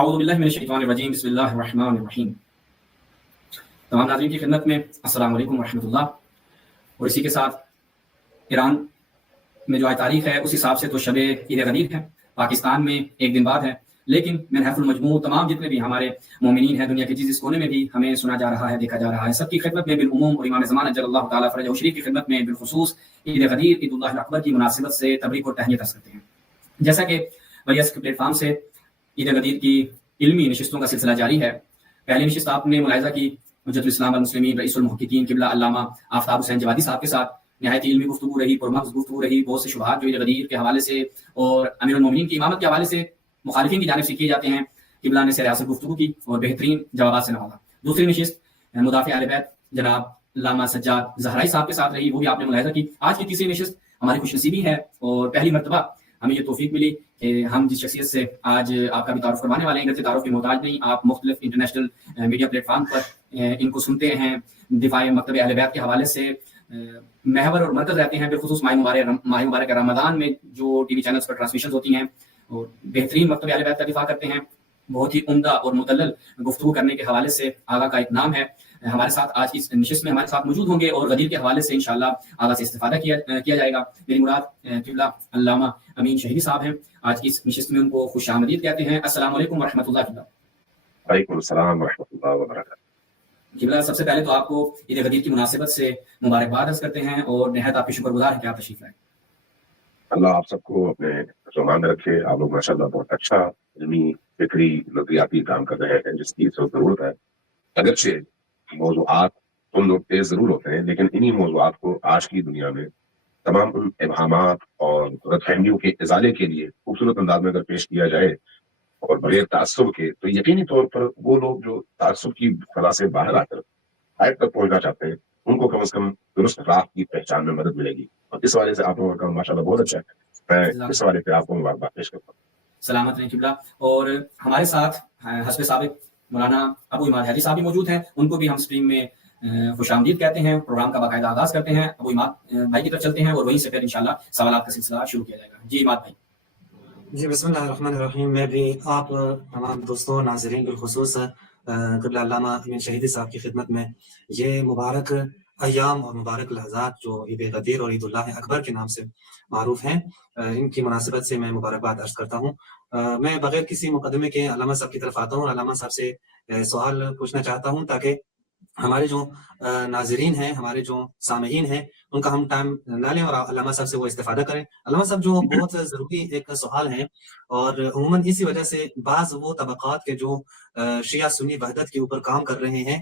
اعوذ باللہ من الشیطان الرجیم بسم اللہ الرحمن الرحیم۔ تمام ناظرین کی خدمت میں السلام علیکم ورحمۃ اللہ۔ اور اسی کے ساتھ ایران میں جو آج تاریخ ہے اس حساب سے تو شب عید غدیر ہے، پاکستان میں ایک دن بعد ہے، لیکن من حیث المجموع تمام جتنے بھی ہمارے مومنین ہیں دنیا کے جس کونے میں بھی ہمیں سنا جا رہا ہے، دیکھا جا رہا ہے، سب کی خدمت میں بالعموم اور امام زمان اجل اللہ تعالیٰ فرجہ شریف کی خدمت میں بالخصوص عید غدیر عید اللہ الاکبر کی مناسبت سے تبریک و تہنیت عرض کرتے ہیں۔ جیسا کہ ویس کے پلیٹ فارم سے عید غدیر کی علمی نشستوں کا سلسلہ جاری ہے، پہلی نشست آپ نے ملاحظہ کی حجت الاسلام والمسلمین رئیس المحققین قبلہ علامہ آفتاب حسین جوادی صاحب کے ساتھ نہایت علمی گفتگو رہی، پرمغز گفتگو رہی، بہت سے شبہات جو عید غدیر کے حوالے سے اور امیر المومنین کی امامت کے حوالے سے مخالفین کی جانب سے کیے جاتے ہیں، قبلہ نے سیر حاصل گفتگو کی اور بہترین جوابات سے نوازا۔ دوسری نشست مدافع اہل بیت جناب علامہ سجاد زہرائی صاحب کے ساتھ رہی، وہ بھی آپ نے ملاحظہ کی۔ آج کی تیسری نشست ہماری خوش نصیبی ہے اور پہلی مرتبہ ہمیں یہ توفیق ملی کہ ہم جس شخصیت سے آج آپ کا بھی تعارف کروانے والے ہیں، اگرچہ تعارف کے محتاج نہیں، آپ مختلف انٹرنیشنل میڈیا پلیٹ فارم پر ان کو سنتے ہیں، دفاع مکتب اہل بیت کے حوالے سے محور اور مرکز رہتے ہیں، بالخصوص ماہ مبارک رمضان میں جو ٹی وی چینلز پر ٹرانسمیشن ہوتی ہیں اور بہترین مکتب اہل بیت کا دفاع کرتے ہیں، بہت ہی عمدہ اور مدلل گفتگو کرنے کے حوالے سے آغا کا ایک نام ہے۔ ہمارے ساتھ آج کی نشست میں ہمارے ساتھ موجود ہوں گے اور غدیر کے حوالے سے انشاءاللہ آغا سے استفادہ کیا جائے گا۔ میری مراد قبلہ علامہ امین شہیدی صاحب ہیں، آج کی اس نشست میں ان کو خوش آمدید کہتے ہیں۔ السلام علیکم ورحمۃ اللہ قبلہ۔ وعلیکم السلام ورحمۃ اللہ وبرکاتہ۔ قبلہ سب سے پہلے تو آپ کو عید غدیر کی مناسبت سے مبارکباد عرض کرتے ہیں اور نہایت آپ کے شکر گزار ہیں کہ آپ تشریف لائے۔ اللہ آپ سب کو اپنے زمان میں رکھے۔ آپ لوگ ماشاء اللہ بہت اچھا علمی فکری نظریاتی کام کر رہے ہیں جس کی ضرورت ہے۔ اگرچہ موضوعات تم لوگ تیز ضرور ہوتے ہیں، لیکن انہی موضوعات کو آج کی دنیا میں تمام ان ابہامات اور غلط فہمیوں کے ازالے کے لیے خوبصورت انداز میں اگر پیش کیا جائے اور بغیر تعصب کے، تو یقینی طور پر وہ لوگ جو تعصب کی خلا سے باہر آ کر حق تک پہنچنا چاہتے ہیں ان کو کم از کم درست راہ کی پہچان میں مدد ملے گی۔ اور اس حوالے سے آپ لوگوں کا کام ماشاء اللہ بہت اچھا ہے۔ میں اس حوالے پہ آپ کو مبارکباد پیش کرتا ہوں۔ سلامت رہیں قبلہ۔ اور ہمارے ساتھ حسب سابق مولانا ابو اماد حیدی صاحب بھی موجود ہیں، ان کو بھی ہم اسٹریم میں خوش آمدید کہتے ہیں، پروگرام کا باقاعدہ آغاز کرتے ہیں۔ ابو اماد بھائی کی طرف چلتے ہیں اور وہیں سے پھر انشاءاللہ سوالات کا سلسلہ شروع کیا جائے گا۔ جی اماد بھائی۔ جی بسم اللہ الرحمن الرحیم۔ میں بھی آپ تمام دوستوں ناظرین بالخصوص قبلہ علامہ امین شہیدی صاحب کی خدمت میں یہ مبارک ایام اور مبارک لحظات جو عید غدیر اور عید اللہ اکبر کے نام سے معروف ہیں، ان کی مناسبت سے میں مبارکباد عرض کرتا ہوں۔ میں بغیر کسی مقدمے کے علامہ صاحب کی طرف آتا ہوں اور علامہ صاحب سے سوال پوچھنا چاہتا ہوں تاکہ ہمارے جو ناظرین ہیں، ہمارے جو سامعین ہیں، ان کا ہم ٹائم نہ لیں اور علامہ صاحب سے وہ استفادہ کریں۔ علامہ صاحب جو بہت ضروری ایک سوال ہیں اور عموماً اسی وجہ سے بعض وہ طبقات کے جو شیعہ سنی وحدت کے اوپر کام کر رہے ہیں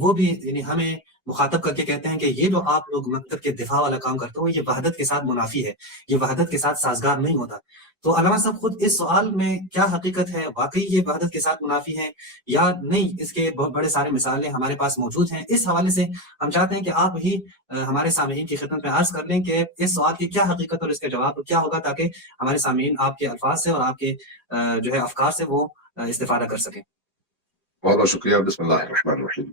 وہ بھی یعنی ہمیں مخاطب کر کے کہتے ہیں کہ یہ جو آپ لوگ مکتب کے دفاع والا کام کرتے ہو یہ وحدت کے ساتھ منافی ہے، یہ وحدت کے ساتھ سازگار نہیں ہوتا۔ تو علامہ صاحب خود اس سوال میں کیا حقیقت ہے؟ واقعی یہ وحدت کے ساتھ منافی ہے یا نہیں؟ اس کے بہت بڑے سارے مثالیں ہمارے پاس موجود ہیں۔ اس حوالے سے ہم چاہتے ہیں کہ آپ ہی ہمارے سامعین کی خدمت میں عرض کر لیں کہ اس سوال کی کیا حقیقت اور اس کا جواب کیا ہوگا تاکہ ہمارے سامعین آپ کے الفاظ سے اور آپ کے جو ہے افکار سے وہ استفادہ کر سکیں۔ بہت بہت شکریہ۔ بسم اللہ الرحمن الرحیم۔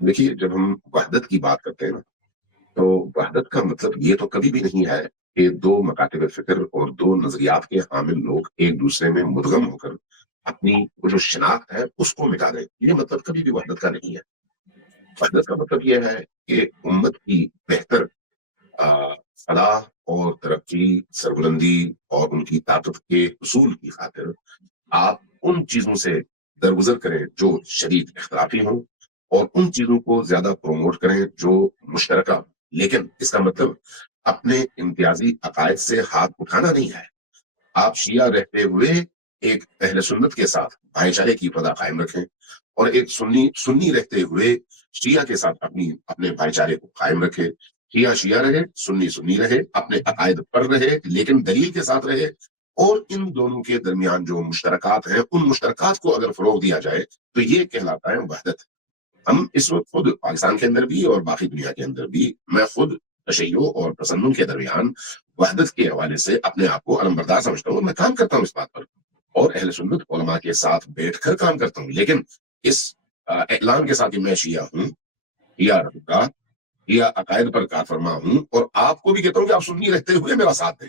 دیکھیے، جب ہم وحدت کی بات کرتے ہیں نا، تو وحدت کا مطلب یہ تو کبھی بھی نہیں ہے کہ دو مکاتب فکر اور دو نظریات کے حامل لوگ ایک دوسرے میں مدغم ہو کر اپنی وہ جو شناخت ہے اس کو مٹا دیں۔ یہ مطلب کبھی بھی وحدت کا نہیں ہے۔ وحدت کا مطلب یہ ہے کہ امت کی بہتر فلاح اور ترقی، سربلندی اور ان کی طاقت کے حصول کی خاطر آپ ان چیزوں سے درگزر کریں جو شدید اختلافی ہوں اور ان چیزوں کو زیادہ پروموٹ کریں جو مشترکہ ہوں۔ لیکن اس کا مطلب اپنے امتیازی عقائد سے ہاتھ اٹھانا نہیں ہے۔ آپ شیعہ رہتے ہوئے ایک اہل سنت کے ساتھ بھائی چارے کی فضا قائم رکھیں اور ایک سنی رہتے ہوئے شیعہ کے ساتھ اپنے بھائی چارے کو قائم رکھے۔ شیعہ رہے، سنی رہے، اپنے عقائد پر رہے لیکن دلیل کے ساتھ رہے، اور ان دونوں کے درمیان جو مشترکات ہیں ان مشترکات کو اگر فروغ دیا جائے تو یہ کہلاتا ہے وحدت۔ ہم اس وقت خود پاکستان کے اندر بھی اور باقی دنیا کے اندر بھی، میں خود تشیع اور تسنن کے درمیان وحدت کے حوالے سے اپنے آپ کو علمبردار سمجھتا ہوں۔ میں کام کرتا ہوں اس بات پر اور اہل سنت علماء کے ساتھ بیٹھ کر کام کرتا ہوں، لیکن اس اعلان کے ساتھ کہ میں شیعہ ہوں، شیعہ رہوں گا، شیعہ عقائد پر کار فرما ہوں، اور آپ کو بھی کہتا ہوں کہ آپ سنی رہتے ہوئے میرا ساتھ دیں۔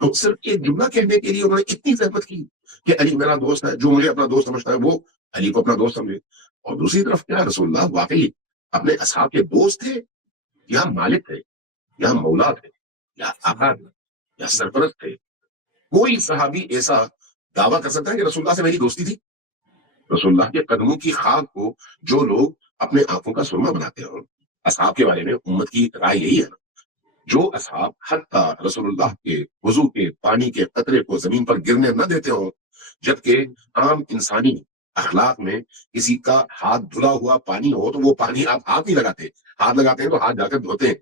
تو صرف ایک جملہ کہنے کے لیے انہوں نے اتنی زحمت کی کہ علی میرا دوست ہے، جو مجھے اپنا دوست سمجھتا ہے وہ علی کو اپنا دوست سمجھے. اور دوسری طرف کیا رسول اللہ واقعی اپنے اصحاب کے دوست تھے یا مالک تھے یا مولا تھے یا آقا تھے یا سرپرست تھے؟ کوئی صحابی ایسا دعویٰ کر سکتا ہے کہ رسول اللہ سے میری دوستی تھی؟ رسول اللہ کے قدموں کی خاک کو جو لوگ اپنے آنکھوں کا سرما بناتے ہوں، اصحاب کے بارے میں امت کی رائے یہی ہے نا، جو اصحاب حتیٰ رسول اللہ کے وضو کے پانی کے قطرے کو زمین پر گرنے نہ دیتے ہوں، جبکہ عام انسانی اخلاق میں کسی کا ہاتھ دھلا ہوا پانی ہو تو وہ پانی آپ ہاتھ نہیں لگاتے، ہاتھ لگاتے ہیں تو ہاتھ جا کر دھوتے ہیں.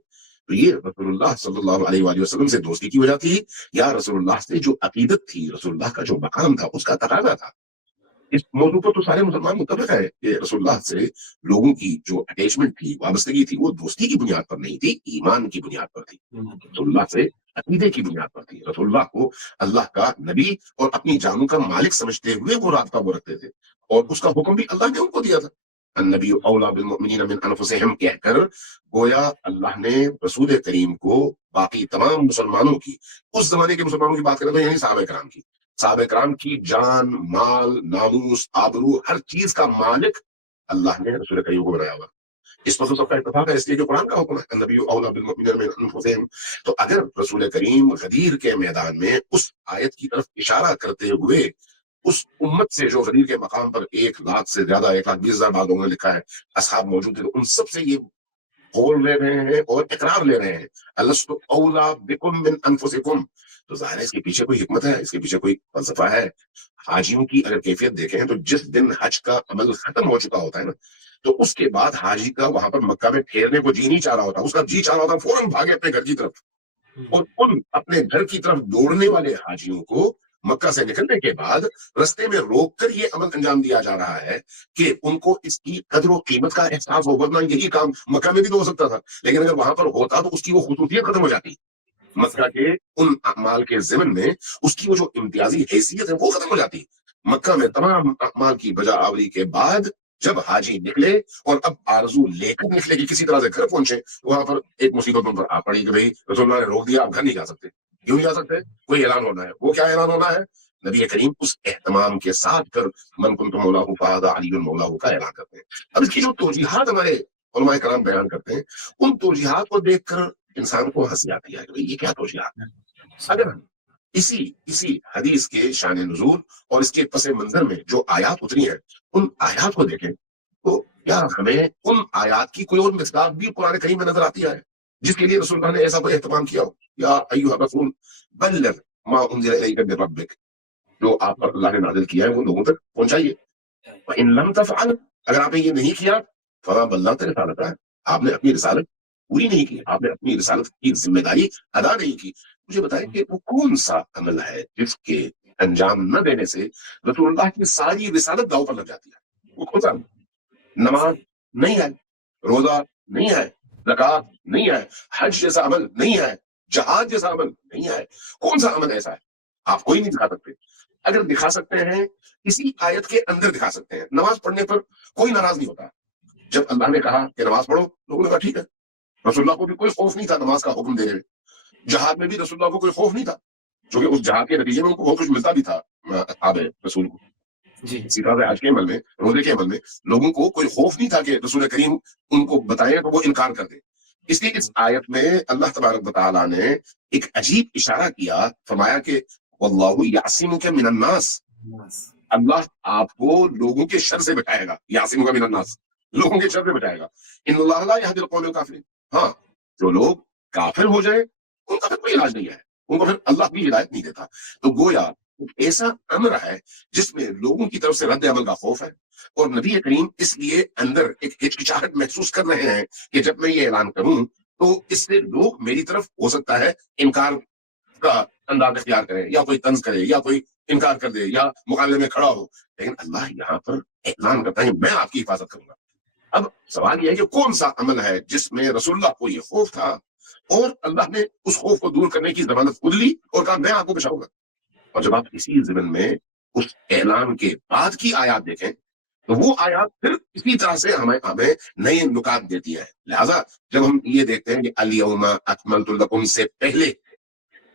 تو یہ رسول اللہ صلی اللہ علیہ وآلہ وسلم سے دوستی کی وجہ تھی یا رسول اللہ سے جو عقیدت تھی، رسول اللہ کا جو مقام تھا، اس کا تقاضا تھا؟ اس موضوع پر تو سارے مسلمان متفق ہے کہ رسول اللہ سے لوگوں کی جو اٹیچمنٹ تھی، وابستگی تھی، وہ دوستی کی بنیاد پر نہیں تھی، ایمان کی بنیاد پر تھی. رسول اللہ سے عقیدے کی بنیاد پر تھی. رسول اللہ کو اللہ کا نبی اور اپنی جانوں کا مالک سمجھتے ہوئے وہ رابطہ وہ رکھتے تھے، اور اس کا حکم بھی اللہ نے ان کو دیا تھا. النبی اولا بالمؤمنین من انفسہم کہہ کر گویا اللہ نے رسول کریم کو باقی تمام مسلمانوں کی، اس زمانے کے مسلمانوں کی بات کریں تو یعنی صحابہ کرام کی جان، مال، ناموس، آبرو، ہر چیز کا مالک اللہ نے رسول کریم کو بنایا ہوا. اس پر تو سب کا اتفاق ہے، اس لیے جو قرآن کا حکم ہے النبی اولا بالمؤمنین من انفسہم. تو اگر رسول کریم غدیر کے میدان میں اس آیت کی طرف اشارہ کرتے ہوئے اس امت سے جو غدیر کے مقام پر 1,00,000 سے زیادہ 1,20,000 بعد لوگوں نے لکھا ہے اصحاب موجود تھے، تو ان سب سے یہ قول لے رہے ہیں اور اقرار لے رہے ہیں الست اولا بکم من انفسکم. تو ظاہر ہے اس کے پیچھے کوئی حکمت ہے، اس کے پیچھے کوئی فلسفہ ہے. حاجیوں کی اگر کیفیت دیکھیں تو جس دن حج کا عمل ختم ہو چکا ہوتا ہے نا، تو اس کے بعد حاجی کا وہاں پر مکہ میں ٹھہرنے کو جی نہیں چاہ رہا ہوتا، اس کا جی چاہ رہا ہوتا فوراً بھاگے اپنے گھر کی طرف. اور ان اپنے گھر کی طرف دوڑنے والے حاجیوں کو مکہ سے نکلنے کے بعد رستے میں روک کر یہ عمل انجام دیا جا رہا ہے کہ ان کو اس کی قدر و قیمت کا احساس ہو. ورنہ یہی کام مکہ میں بھی تو ہو سکتا تھا، لیکن اگر وہاں پر ہوتا تو اس کی وہ خصوصیت ختم ہو جاتی. مکہ کے ان اعمال کے ضمن میں اس کی وہ جو امتیازی حیثیت ہے وہ ختم ہو جاتی. مکہ میں تمام اعمال کی بجا آوری کے بعد جب حاجی نکلے اور اب آرزو لے کر نکلے کہ کسی طرح سے گھر پہنچے، وہاں پر ایک مصیبت ان پر آ پڑی کہ بھئی رسول اللہ نے روک دیا، آپ گھر نہیں جا سکتے. کیوں نہیں جا سکتے؟ کوئی اعلان ہونا ہے. وہ کیا اعلان ہونا ہے؟ نبی کریم اس اہتمام کے ساتھ کر من کنت مولاہ فہذا علی مولاہ کا اعلان کرتے ہیں. اب اس کی جو توجیحات ہمارے علماء کرام بیان کرتے ہیں، ان توجیحات کو دیکھ کر انسان کو ہنسی آتی ہے کہ یہ کیا توجیحات ہے. اگر اسی حدیث کے شان نزول اور اس کے پس منظر میں جو آیات اتری ہیں ان آیات کو دیکھیں تو کیا ہمیں ان آیات کی کوئی اور مقدار بھی قرآن کریم میں نظر آتی ہے جس کے لیے رسول اللہ نے ایسا کوئی اہتمام کیا ہو؟ یا ایھا الرسول بلغ ما انزل الیک من ربک، جو آپ پر اللہ نے نازل کیا ہے وہ لوگوں تک پہنچائیے. وان لم تفعل، اگر آپ نے یہ نہیں کیا فما بلغت رسالتہ، آپ نے اپنی رسالت پوری نہیں کی، آپ نے اپنی رسالت کی ذمہ داری ادا نہیں کی. مجھے بتائیں کہ وہ کون سا عمل ہے جس کے انجام نہ دینے سے رسول اللہ کی ساری رسالت داؤ پر لگ جاتی ہے؟ وہ کون سا عمل؟ نماز نہیں ہے، روزہ نہیں ہے، زکوٰۃ نہیں ہے، حج جیسا عمل نہیں ہے، جہاد جیسا عمل نہیں ہے. کون سا عمل ایسا ہے؟ آپ کوئی نہیں دکھا سکتے. اگر دکھا سکتے ہیں اسی آیت کے اندر دکھا سکتے ہیں. نماز پڑھنے پر کوئی ناراض نہیں ہوتا. جب اللہ نے کہا کہ نماز پڑھو، لوگوں نے کہا ٹھیک ہے. رسول اللہ کو بھی کوئی خوف نہیں تھا نماز کا حکم دینے میں. جہاد میں بھی رسول اللہ کو کوئی خوف نہیں تھا، کیونکہ اس جہاد کے نتیجے میں ان کو بہت کچھ ملتا بھی تھا اصحاب رسول کو. اسی طرح سے حج کے عمل میں، روزے کے عمل میں لوگوں کو کوئی خوف نہیں تھا کہ رسول کریم ان کو بتائیں تو وہ انکار کر دیں. اس لیے اس آیت میں اللہ تبارک و تعالیٰ نے ایک عجیب اشارہ کیا، فرمایا کہ واللہ یعصمک من الناس، اللہ آپ کو لوگوں کے شر سے بچائے گا. یعصمک من الناس، لوگوں کے شر سے بچائے گا. ان اللہ لا یہدی القوم الکافرین، ہاں جو لوگ کافر ہو جائیں ان کا پھر کوئی علاج نہیں ہے، ان کو پھر اللہ بھی ہدایت نہیں دیتا. تو گویا ایسا امر ہے جس میں لوگوں کی طرف سے رد عمل کا خوف ہے، اور نبی کریم اس لیے اندر ایک ہچکچاہٹ محسوس کر رہے ہیں کہ جب میں یہ اعلان کروں تو اس سے لوگ میری طرف ہو سکتا ہے انکار کا انداز اختیار کرے، یا کوئی طنز کرے، یا کوئی انکار کر دے، یا مقابلے میں کھڑا ہو. لیکن اللہ یہاں پر اعلان کرتا ہے میں آپ کی حفاظت کروں گا. اب سوال یہ ہے کہ کون سا عمل ہے جس میں رسول اللہ کو یہ خوف تھا اور اللہ نے اس خوف کو دور کرنے کی ضمانت خود لی اور کہا میں آپ کو بچاؤں گا. اور جب آپ اسی ضمن میں اس اعلان کے بعد کی آیات دیکھیں تو وہ آیات پھر اسی طرح سے ہمیں نئے نکات دیتی ہے. لہذا جب ہم یہ دیکھتے ہیں کہ الیوم اکملت لکم سے پہلے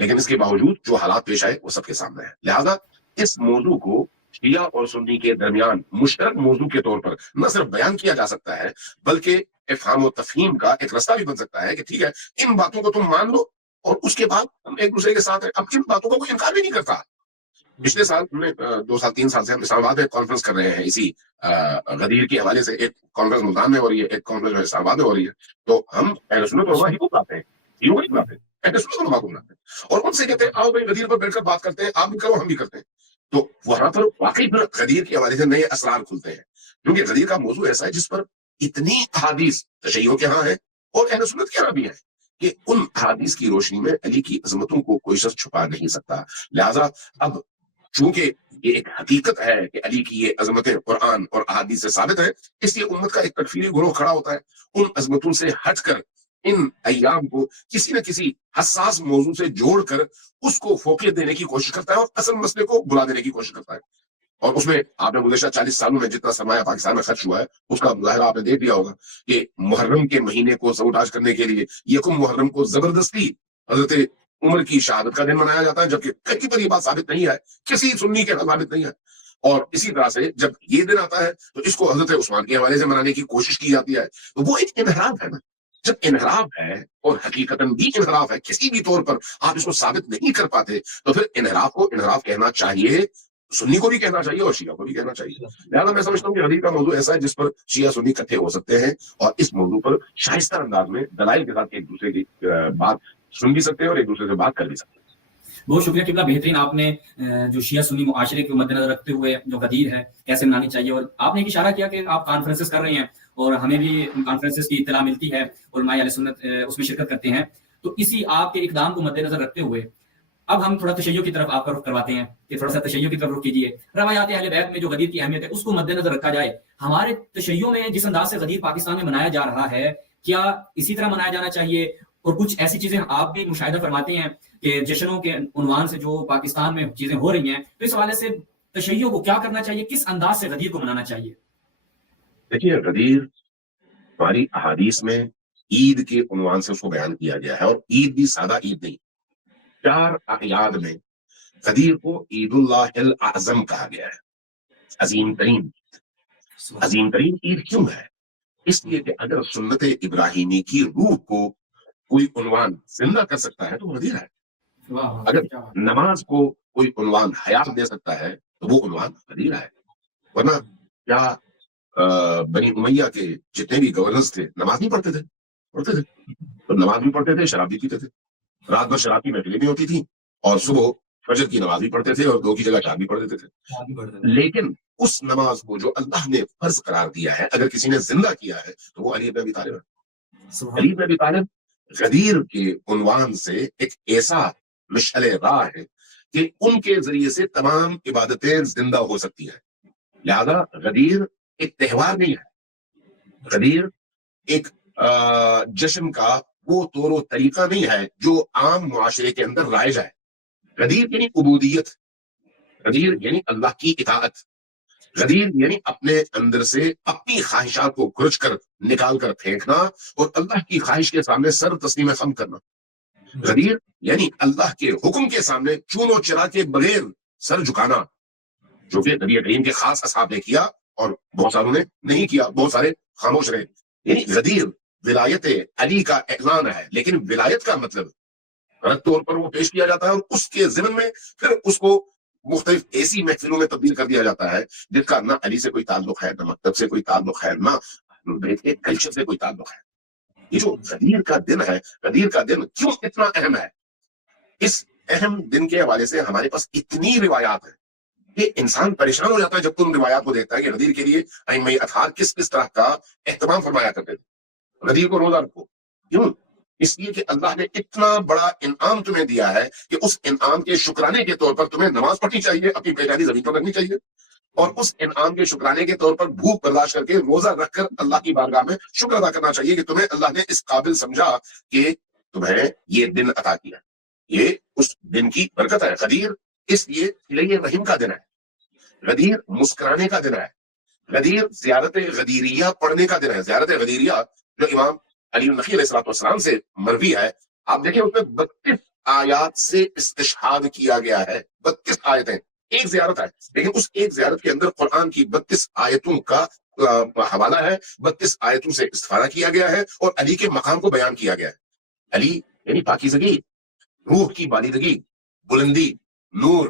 لیکن اس کے باوجود جو حالات پیش آئے وہ سب کے سامنے ہے. لہذا اس موضوع کو شیعہ اور سنی کے درمیان مشترک موضوع کے طور پر نہ صرف بیان کیا جا سکتا ہے بلکہ افہام و تفہیم کا ایک رستہ بھی بن سکتا ہے کہ ٹھیک ہے ان باتوں کو تم مان لو اور اس کے بعد ہم ایک دوسرے کے ساتھ ہیں. اب ان باتوں کا کوئی انکار بھی نہیں کرتا. پچھلے سال ہم نے 2 سال 3 سال سے ہم اسلام آباد میں کانفرنس کر رہے ہیں اسی غدیر کے حوالے سے. ایک کانفرنس ملتان میں ہو رہی ہے, ایک کانفرنس اسلام آباد میں ہو رہی ہے. تو ہم اہل سنت و جماعت کو بلاتے ہیں, ہیرو کو نہیں بلاتے, اہل سنت و جماعت کو بلاتے ہیں اور ان سے کہتے ہیں آؤ بھائی غدیر پر بیٹھ کر بات کرتے ہیں, آپ بھی کرو ہم بھی کرتے ہیں. تو وہاں پر واقعی پھر غدیر کے حوالے سے نئے اسرار کھلتے ہیں, کیونکہ غدیر کا موضوع ایسا ہے جس پر اتنی احادیث تشیعوں کے ہاں ہیں اور اہل سنت کے ہاں بھی ہیں کہ ان احادیث کی روشنی میں علی کی عظمتوں کو کوئی شخص چھپا نہیں سکتا. لہذا اب چونکہ یہ ایک حقیقت ہے کہ علی کی یہ عظمتیں قرآن اور احادیث سے ثابت ہے, اس لیے امت کا ایک تکفیری گروہ کھڑا ہوتا ہے ان عظمتوں سے ہٹ کر ان ایام کو کسی نہ کسی حساس موضوع سے جوڑ کر اس کو فوقیت دینے کی کوشش کرتا ہے اور اصل مسئلے کو بلا دینے کی کوشش کرتا ہے. اور اس میں آپ نے گزشتہ 40 سالوں میں جتنا سرمایہ پاکستان میں خرچ ہوا ہے اس کا مظاہرہ آپ نے دیکھ لیا ہوگا کہ محرم کے مہینے کو سبوٹاج کرنے کے لیے یکم محرم کو زبردستی حضرت عمر کی شہادت کا دن منایا جاتا ہے, جبکہ کہیں پر یہ بات ثابت نہیں ہے, کسی سنی کے ثابت نہیں ہے. اور اسی طرح سے جب یہ دن آتا ہے تو اس کو حضرت عثمان کے حوالے سے منانے کی کوشش کی جاتی ہے. تو وہ ایک انحراف ہے نا. جب انحراف ہے اور حقیقتاً بھی انحراف ہے, کسی بھی طور پر آپ اس کو ثابت نہیں کر پاتے, تو پھر انحراف کو انحراف کہنا چاہیے, سنی کو بھی کہنا چاہیے اور شیعہ کو بھی کہنا چاہیے. لہٰذا میں سمجھتا ہوں کہ غدیر کا موضوع ایسا ہے جس پر شیعہ سنی اکٹھے ہو سکتے ہیں اور اس موضوع پر شائستہ انداز میں دلائل کے ساتھ ایک دوسرے کی بات سن بھی سکتے ہیں اور ایک دوسرے سے بات کر بھی سکتے ہیں. بہت شکریہ قبلہ, بہترین آپ نے جو شیعہ سنی معاشرے کو مد نظر رکھتے ہوئے جو غدیر ہے کیسے منانی چاہیے, اور آپ نے ایک اشارہ کیا کہ آپ کانفرنسز کر رہے ہیں اور ہمیں بھی کانفرنسز کی اطلاع ملتی ہے, علماء اہل سنت اس میں شرکت کرتے ہیں. تو اسی آپ کے اقدام کو مد نظر رکھتے ہوئے اب ہم تھوڑا تشیع کی طرف آپ کا رخ کرواتے ہیں کہ تھوڑا سا تشیع کی طرف رخ کیجیے. روایات اہل بیت میں جو غدیر کی اہمیت ہے اس کو مد نظر رکھا جائے. ہمارے تشیع میں جس انداز سے غدیر پاکستان میں منایا جا رہا ہے, کیا اسی طرح منایا جانا چاہیے؟ اور کچھ ایسی چیزیں آپ بھی مشاہدہ فرماتے ہیں کہ جشنوں کے عنوان سے جو پاکستان میں چیزیں ہو رہی ہیں, تو اس حوالے سے تشیع کو کیا کرنا چاہیے, کس انداز سے غدیر کو منانا چاہیے؟ دیکھیے غدیر ہماری احادیث میں عید کے عنوان سے اس کو بیان کیا گیا ہے, اور عید بھی سادہ عید نہیں, 4 اعیاد میں غدیر کو عید اللہ الاعظم کہا گیا ہے, عظیم ترین. عظیم ترین عید کیوں ہے؟ اس لیے کہ اگر سنت ابراہیمی کی روح کو کوئی عنوان زندہ کر سکتا ہے تو غدیر ہے. اگر نماز کو کوئی عنوان حیات دے سکتا ہے تو وہ عنوان غدیر ہے. ورنہ کیا بنی امیہ کے جتنے بھی گورنرز تھے نماز نہیں پڑھتے تھے, تو نماز بھی پڑھتے تھے, شراب بھی پیتے تھے, رات بھر شراب کی محفلیں بھی ہوتی تھی, اور صبح فجر کی نماز بھی پڑھتے تھے اور 2 کی جگہ 4 بھی پڑھ دیتے تھے. لیکن اس نماز کو جو اللہ نے فرض قرار دیا ہے اگر کسی نے زندہ کیا ہے تو وہ علی بن ابی طالب ہے. علی بن ابی طالب غدیر کے عنوان سے ایک ایسا مشعل راہ ہے کہ ان کے ذریعے سے تمام عبادتیں زندہ ہو سکتی ہیں. لہذا غدیر ایک تہوار نہیں ہے, غدیر ایک جشن کا وہ طور و طریقہ نہیں ہے جو عام معاشرے کے اندر رائج ہے. غدیر یعنی عبودیت, غدیر یعنی اللہ کی اطاعت, غدیر یعنی اپنے اندر سے اپنی خواہشات کو کھرچ کر نکال کر پھینکنا اور اللہ کی خواہش کے سامنے سر تسلیم خم کرنا. غدیر یعنی اللہ کے حکم کے سامنے چون و چرا کے بغیر سر جھکانا, جو کہ نبی کریم کے خاص اصحاب نے کیا اور بہت ساروں نے نہیں کیا, بہت سارے خاموش رہے. یعنی غدیر ولایت علی کا اعلان ہے, لیکن ولایت کا مطلب غلط طور پر وہ پیش کیا جاتا ہے اور اس کے ضمن میں پھر اس کو مختلف ایسی محفلوں میں تبدیل کر دیا جاتا ہے جس کا نہ علی سے کوئی تعلق ہے, نہ مکتب سے کوئی تعلق ہے, نہ بیت کے کلچر سے کوئی تعلق ہے. یہ جو غدیر کا دن ہے, غدیر کا دن کیوں اتنا اہم ہے؟ اس اہم دن کے حوالے سے ہمارے پاس اتنی روایات ہیں کہ انسان پریشان ہو جاتا ہے جب تم روایات کو دیکھتا ہے کہ غدیر کے لیے ائمہ اطہار کس طرح کا اہتمام فرمایا کرتے تھے. غدیر کو روزہ رکھو, کیوں؟ اس لیے کہ اللہ نے اتنا بڑا انعام تمہیں دیا ہے کہ اس انعام کے شکرانے کے طور پر تمہیں نماز پڑھنی چاہیے, اپنی پیدائشی زمین پر رکھنی چاہیے, اور اس انعام کے شکرانے کے طور پر بھوک برداشت کر کے روزہ رکھ کر اللہ کی بارگاہ میں شکر ادا کرنا چاہیے کہ تمہیں اللہ نے اس قابل سمجھا کہ تمہیں یہ دن عطا کیا. یہ اس دن کی برکت ہے. غدیر اس لیے رحم کا دن ہے, غدیر مسکرانے کا دن ہے, غدیر زیارت غدیریہ پڑھنے کا دن ہے. زیارت غدیریہ جو امام علی النقی علیہ السلام سے مروی ہے, آپ دیکھیں اس میں 32 آیات سے استشہاد کیا گیا ہے. 32 آیتیں، ایک زیارت ہے، لیکن اس ایک زیارت کے اندر قرآن کی 32 آیتوں کا حوالہ ہے، 32 آیتوں سے استفادہ کیا گیا ہے اور علی کے مقام کو بیان کیا گیا ہے. علی یعنی پاکیزگی، روح کی بالیدگی، بلندی، نور،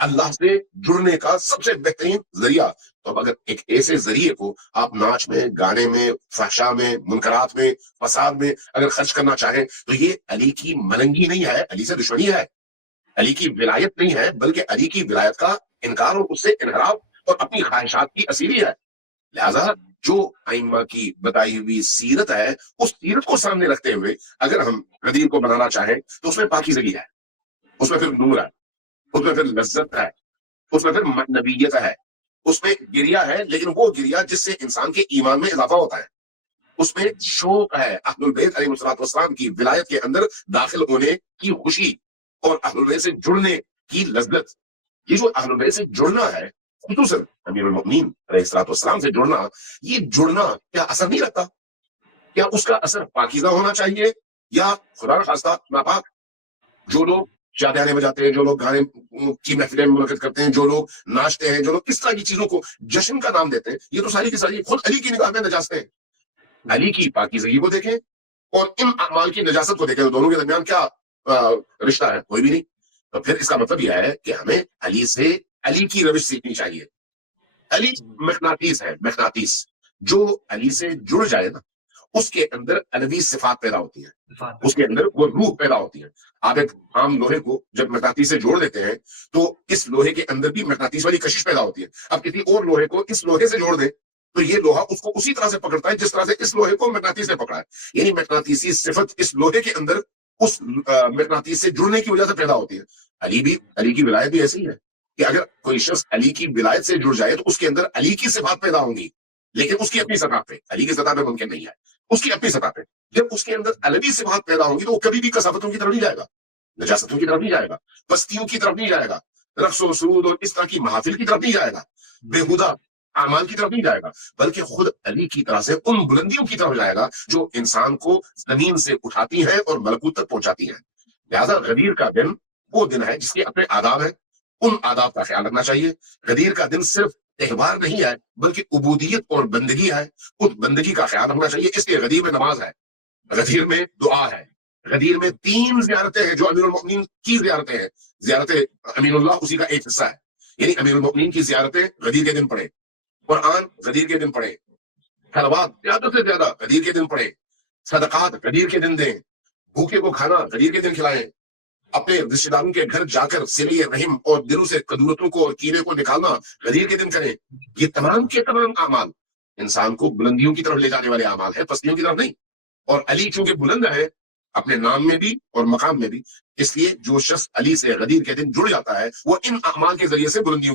اللہ سے جڑنے کا سب سے بہترین ذریعہ. تو اب اگر ایک ایسے ذریعے کو آپ ناچ میں، گانے میں، فحشا میں، منکرات میں، فساد میں اگر خرچ کرنا چاہیں تو یہ علی کی ملنگی نہیں ہے، علی سے دشمنی ہے، علی کی ولایت نہیں ہے، بلکہ علی کی ولایت کا انکار اور اس سے انحراف اور اپنی خواہشات کی اسیری ہے. لہذا جو ائمہ کی بتائی ہوئی سیرت ہے اس سیرت کو سامنے رکھتے ہوئے اگر ہم غدیر کو بنانا چاہیں تو اس میں پاکیزگی ہے، اس میں پھر نور ہے، اس میں پھر لذت ہے، اس میں پھر نبیت ہے، اس میں گریا ہے، لیکن وہ گریا جس سے انسان کے ایمان میں اضافہ ہوتا ہے. اس میں شوق ہے، اہل البیت علیہ الصلوۃ والسلام کی ولایت کے اندر داخل ہونے کی خوشی اور اہل البیت سے جڑنے کی لذت. یہ جو اہل البیت سے جڑنا ہے، خصوصاً امیر المؤمنین علیہ الصلوۃ والسلام سے جڑنا، یہ جڑنا کیا اثر نہیں رکھتا؟ کیا اس کا اثر پاکیزہ ہونا چاہیے یا خدا نخواستہ ناپاک؟ جو لوگ شادیانے بجاتے ہیں، جو لوگ گانے کی محفلیں منعقد کرتے ہیں، جو لوگ ناچتے ہیں، جو لوگ اس طرح کی چیزوں کو جشن کا نام دیتے ہیں، یہ تو ساری کی ساری خود علی کی نگاہ میں نجاستیں ہیں. علی کی پاکیزگی کو دیکھیں اور ان اعمال کی نجاست کو دیکھیں، دونوں کے درمیان کیا رشتہ ہے؟ کوئی بھی نہیں. تو پھر اس کا مطلب یہ ہے کہ ہمیں علی سے علی کی روش سیکھنی چاہیے. علی مقناطیس ہے، مقناطیس. جو علی سے جڑ جائے نا اس کے اندر الوی صفات پیدا ہوتی ہیں، اس کے اندر وہ روح پیدا ہوتی ہے. آپ ایک عام لوہے کو جب مقناطیس سے جوڑ دیتے ہیں تو اس لوہے کے اندر بھی مقناطیس والی کشش پیدا ہوتی ہے. اب کسی اور لوہے کو اس لوہے سے جوڑ دیں تو یہ لوہا اس کو اسی طرح سے پکڑتا ہے جس طرح سے اس لوہے کو مقناطیس نے پکڑا ہے. یعنی مقناطیسی صفت اس لوہے کے اندر اس مقناطیس سے جڑنے کی وجہ سے پیدا ہوتی ہے. علی کی ولایت بھی ایسی ہے کہ اگر کوئی شخص علی کی ولایت سے جڑ جائے تو اس کے اندر علی کی صفات پیدا ہوں گی، لیکن اس کی اپنی سطح پہ، علی کی سطح پہ ممکن نہیں ہے، اس کی اپنی سطح پہ. جب اس کے اندر الوی صفات پیدا ہوں گی تو وہ کبھی بھی کثافتوں کی طرف نہیں جائے گا، نجاستوں کی طرف نہیں جائے گا، بستیوں کی طرف نہیں جائے گا، رقص و سرود اور اس طرح کی محافل کی طرف نہیں جائے گا، بےہودہ اعمال کی طرف نہیں جائے گا، بلکہ خود علی کی طرح سے ان بلندیوں کی طرف جائے گا جو انسان کو زمین سے اٹھاتی ہیں اور ملکوت تک پہنچاتی ہیں. لہذا غدیر کا دن وہ دن ہے جس کے اپنے آداب ہیں، ان آداب کا خیال رکھنا چاہیے. غدیر کا دن صرف تہوار نہیں ہے بلکہ عبودیت اور بندگی ہے، اس بندگی کا خیال رکھنا چاہیے. اس لیے غدیر میں نماز ہے، غدیر میں دعا ہے، غدیر میں 3 زیارتیں ہیں جو امیر المؤمنین کی زیارتیں ہیں. زیارت امین اللہ اسی کا ایک حصہ ہے. یعنی امیر المؤمنین کی زیارتیں غدیر کے دن پڑھیں، قرآن غدیر کے دن پڑھیں، خلوات زیادہ سے زیادہ غدیر کے دن پڑھیں، صدقات غدیر کے دن دیں، بھوکے کو کھانا غدیر کے دن کھلائیں، اپنے رشتے داروں کے گھر جا کر صلہ رحم اور دلوں سے قدورتوں کو اور کینے کو نکالنا غدیر کے دن کریں. یہ تمام کے تمام اعمال انسان کو بلندیوں کی طرف لے جانے والے اعمال ہیں، پستیوں کی طرف نہیں. اور علی چونکہ بلند ہے اپنے نام میں بھی اور مقام میں بھی، اس لیے جو شخص علی سے غدیر کے دن جڑ جاتا ہے وہ ان اعمال کے ذریعے سے بلندیوں کی